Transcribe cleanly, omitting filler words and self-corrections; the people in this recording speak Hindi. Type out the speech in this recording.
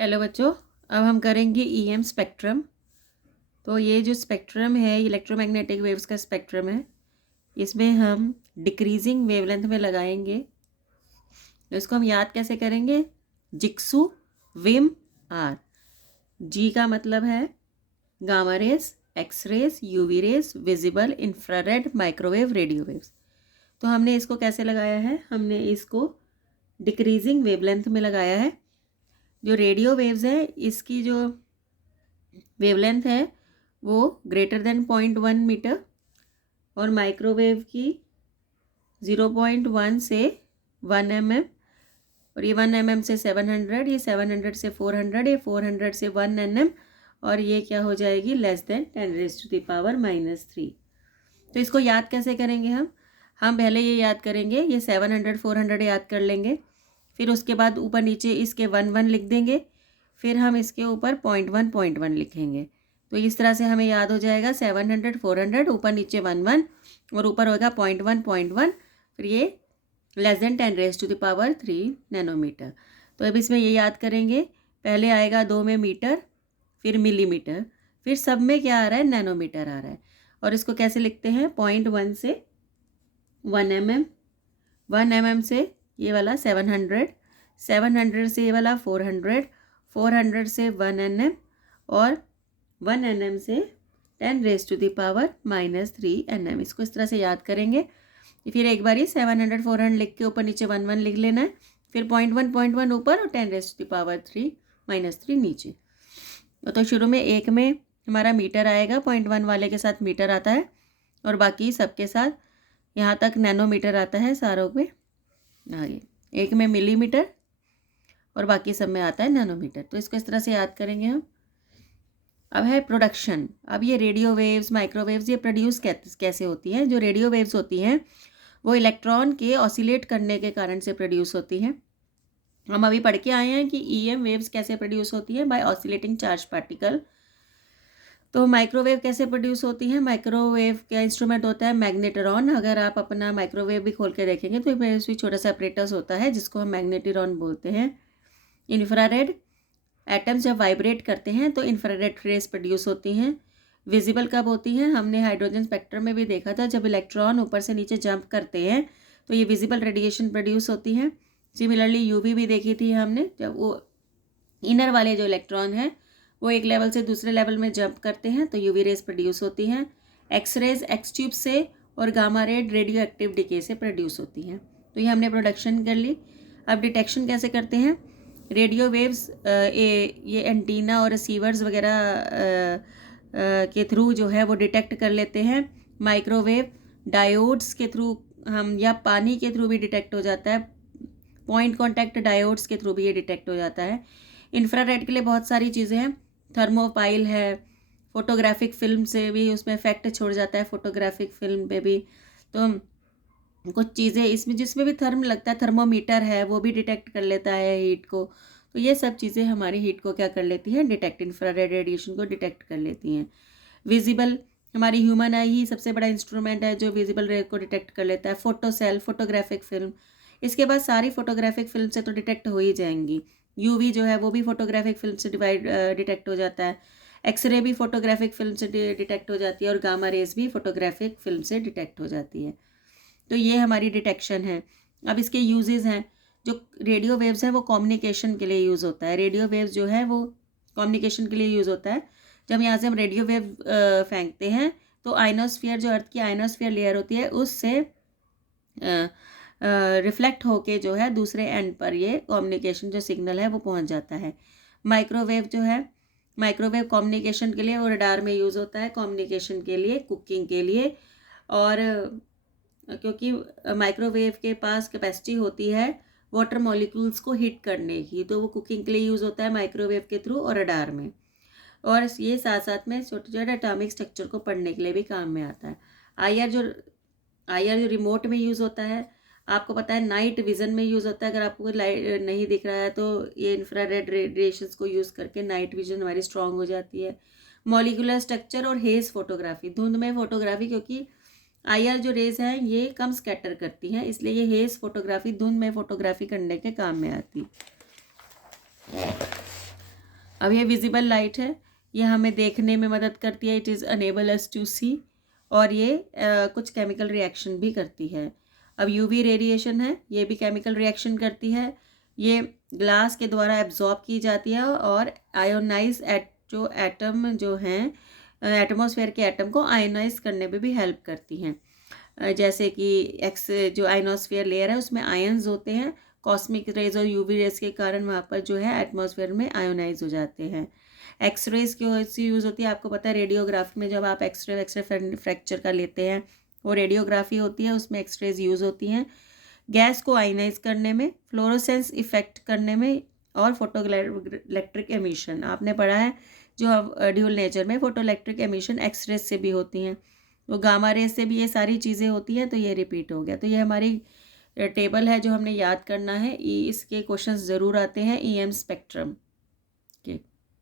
हेलो बच्चों, अब हम करेंगे ईएम स्पेक्ट्रम। तो ये जो स्पेक्ट्रम है इलेक्ट्रोमैग्नेटिक वेव्स का स्पेक्ट्रम है, इसमें हम डिक्रीजिंग वेवलेंथ में लगाएंगे। तो इसको हम याद कैसे करेंगे? जिक्सू विम आर। जी का मतलब है gamma rays, X rays, UV rays, visible, infrared, microwave, radio waves. तो हमने इसको कैसे लगाया है? हमने इसको डिक्रीजिंग वेवलेंथ में लगाया है। जो रेडियो वेव्स है इसकी जो वेवलेंथ है वो ग्रेटर देन 0.1 मीटर और माइक्रोवेव की 0.1 से 1 mm और ये 1 mm से 700, ये 700 से 400, ये 400 से 1 nm और ये क्या हो जाएगी? लेस देन 10⁻³ तो इसको याद कैसे करेंगे हम पहले ये याद करेंगे, ये 700 400 याद कर लेंगे, फिर उसके बाद ऊपर नीचे इसके 1 लिख देंगे, फिर हम इसके ऊपर 0.1 लिखेंगे। तो इस तरह से हमें याद हो जाएगा 700 400 ऊपर नीचे 1 और ऊपर होगा 0.1 फिर ये लेस देन 10⁻³ नैनोमीटर। तो अब इसमें ये याद करेंगे, पहले आएगा 2 में मीटर, फिर मिलीमीटर, फिर सब में क्या आ रहा है? नैनोमीटर आ रहा है। और इसको कैसे लिखते हैं? 0.1 से 1 mm, 1 mm से ये वाला 700, 700 से ये वाला 400, 400 से 1 nm और 1 nm से 10⁻³ nm। इसको इस तरह से याद करेंगे। फिर एक बारी 700 400 लिख के ऊपर नीचे 1 लिख लेना है, फिर 0.1 ऊपर और 10⁻³ नीचे। तो शुरू में एक में हमारा मीटर आएगा, 0.1 वाले के साथ मीटर आता है और बाकी सबके साथ यहाँ तक नैनोमीटर आता है सारों में आगे। एक में मिलीमीटर और बाकी सब में आता है नैनोमीटर। तो इसको इस तरह से याद करेंगे हम। अब है प्रोडक्शन। अब ये रेडियो वेव्स, माइक्रोवेव्स ये प्रोड्यूस कैसे होती हैं? जो रेडियो वेव्स होती हैं वो इलेक्ट्रॉन के ऑसिलेट करने के कारण से प्रोड्यूस होती हैं। हम अभी पढ़ के आए हैं कि ईएम वेव्स कैसे प्रोड्यूस होती हैं? By oscillating charge particle. तो माइक्रोवेव कैसे प्रोड्यूस होती है? माइक्रोवेव का इंस्ट्रूमेंट होता है मैग्नेट्रॉन। अगर आप अपना माइक्रोवेव भी खोल के देखेंगे तो इसमें छोटा सा अपरेटस होता है जिसको हम मैग्नेट्रॉन बोलते हैं। इंफ्रारेड एटम्स जब वाइब्रेट करते हैं तो इंफ्रारेड रेस प्रोड्यूस होती हैं। विजिबल कब होती हैं? हमने हाइड्रोजन स्पेक्ट्रम में भी देखा था, जब इलेक्ट्रॉन ऊपर से नीचे जंप करते हैं तो ये विजिबल रेडिएशन प्रोड्यूस होती है। सिमिलरली यूवी भी देखी थी हमने, जब वो इनर वाले जो इलेक्ट्रॉन हैं वो एक लेवल से दूसरे लेवल में जंप करते हैं तो यूवी रेस प्रोड्यूस होती हैं। एक्स रेज एक्स ट्यूब से और gamma red radio active decay से प्रोड्यूस होती हैं। तो ये हमने प्रोडक्शन कर ली। अब डिटेक्शन कैसे करते हैं? रेडियो वेव्स ये एंटीना और रिसीवर्स वगैरह के थ्रू जो है वो डिटेक्ट कर लेते हैं। माइक्रोवेव डायोड्स के थ्रू हम या पानी के थ्रू भी डिटेक्ट हो जाता है। पॉइंट कॉन्टैक्ट डायोड्स के थ्रू भी ये डिटेक्ट हो जाता है। इंफ्रारेड के लिए बहुत सारी चीज़ें हैं, थर्मोपाइल है, फोटोग्राफिक फिल्म से भी उसमें इफेक्ट छोड़ जाता है, फोटोग्राफिक फिल्म पे भी। तो कुछ चीज़ें इसमें जिसमें भी थर्म लगता है, थर्मोमीटर है वो भी डिटेक्ट कर लेता है हीट को। तो ये सब चीज़ें हमारी हीट को क्या कर लेती हैं? डिटेक्ट, इंफ्रारेड रेडिएशन को डिटेक्ट कर लेती हैं। विजिबल, हमारी ह्यूमन आई ही सबसे बड़ा इंस्ट्रूमेंट है जो विजिबल रे को डिटेक्ट कर लेता है। फोटो सेल, फोटोग्राफिक फिल्म, इसके बाद सारी फोटोग्राफिक फिल्म से तो डिटेक्ट हो ही जाएंगी। यूवी जो है वो भी फोटोग्राफिक फिल्म से डिटेक्ट हो जाता है। एक्सरे भी फोटोग्राफिक फिल्म से डिटेक्ट हो जाती है और गामा रेज भी फोटोग्राफिक फिल्म से डिटेक्ट हो जाती है। तो ये हमारी डिटेक्शन है। अब इसके यूजेस हैं। जो रेडियो वेव्स है वो कम्युनिकेशन के लिए यूज़ होता है। रेडियो वेव्स जो है वो कम्युनिकेशन के लिए यूज़ होता है। जब यहाँ से हम रेडियो वेव फेंकते हैं तो आइनोस्फीयर, जो अर्थ की आइनोस्फीयर लेयर होती है, उससे रिफ्लेक्ट होके जो है दूसरे एंड पर ये कम्युनिकेशन जो सिग्नल है वो पहुंच जाता है। माइक्रोवेव जो है, माइक्रोवेव कम्युनिकेशन के लिए और रडार में यूज़ होता है, कम्युनिकेशन के लिए, कुकिंग के लिए। और क्योंकि माइक्रोवेव के पास कैपेसिटी होती है वाटर मॉलिक्यूल्स को हीट करने की, तो वो कुकिंग के लिए यूज़ होता है माइक्रोवेव के थ्रू और रडार में। और ये साथ साथ में छोटे छोटे एटॉमिक स्ट्रक्चर को पढ़ने के लिए भी काम में आता है। आईआर जो रिमोट में यूज़ होता है, आपको पता है नाइट विज़न में यूज़ होता है। अगर आपको कोई लाइट नहीं दिख रहा है तो ये इंफ्रारेड रेडिएशंस को यूज़ करके नाइट विजन हमारी स्ट्रांग हो जाती है। मॉलिक्यूलर स्ट्रक्चर और हेज फोटोग्राफी, धुंध में फोटोग्राफी, क्योंकि आईआर जो रेज हैं ये कम स्कैटर करती हैं, इसलिए ये हेज फोटोग्राफी, धुंध में फोटोग्राफी करने के काम में आती। अब ये विजिबल लाइट है, ये हमें देखने में मदद करती है, it is enable us to see, और ये कुछ केमिकल रिएक्शन भी करती है। अब यूवी रेडिएशन है, ये भी केमिकल रिएक्शन करती है, ये ग्लास के द्वारा एब्जॉर्ब की जाती है और आयोनाइज जो एटम जो हैं एटमॉस्फेयर के एटम को आयोनाइज करने में भी हेल्प करती हैं। जैसे कि जो आयनोस्फेयर लेयर है उसमें आयन्स होते हैं, कॉस्मिक रेज और यूवी रेज के कारण वहाँ पर जो है एटमॉस्फेयर में आयोनाइज हो जाते हैं। एक्सरेज क्यों सी यूज़ होती है आपको पता है, रेडियोग्राफी में जब आप एक्सरे फ्रैक्चर का लेते हैं वो रेडियोग्राफी होती है, उसमें एक्सरेज यूज़ होती हैं गैस को आयनाइज करने में, फ्लोरोसेंस इफेक्ट करने में, और फोटो इलेक्ट्रिक एमिशन आपने पढ़ा है जो ड्यूल नेचर में फोटो इलेक्ट्रिक एमिशन एक्सरेज से भी होती हैं, तो गामा रेज से भी ये सारी चीज़ें होती हैं। तो ये रिपीट हो गया। तो ये हमारी टेबल है जो हमने याद करना है। इसके क्वेश्चंस ज़रूर आते हैं। EM spectrum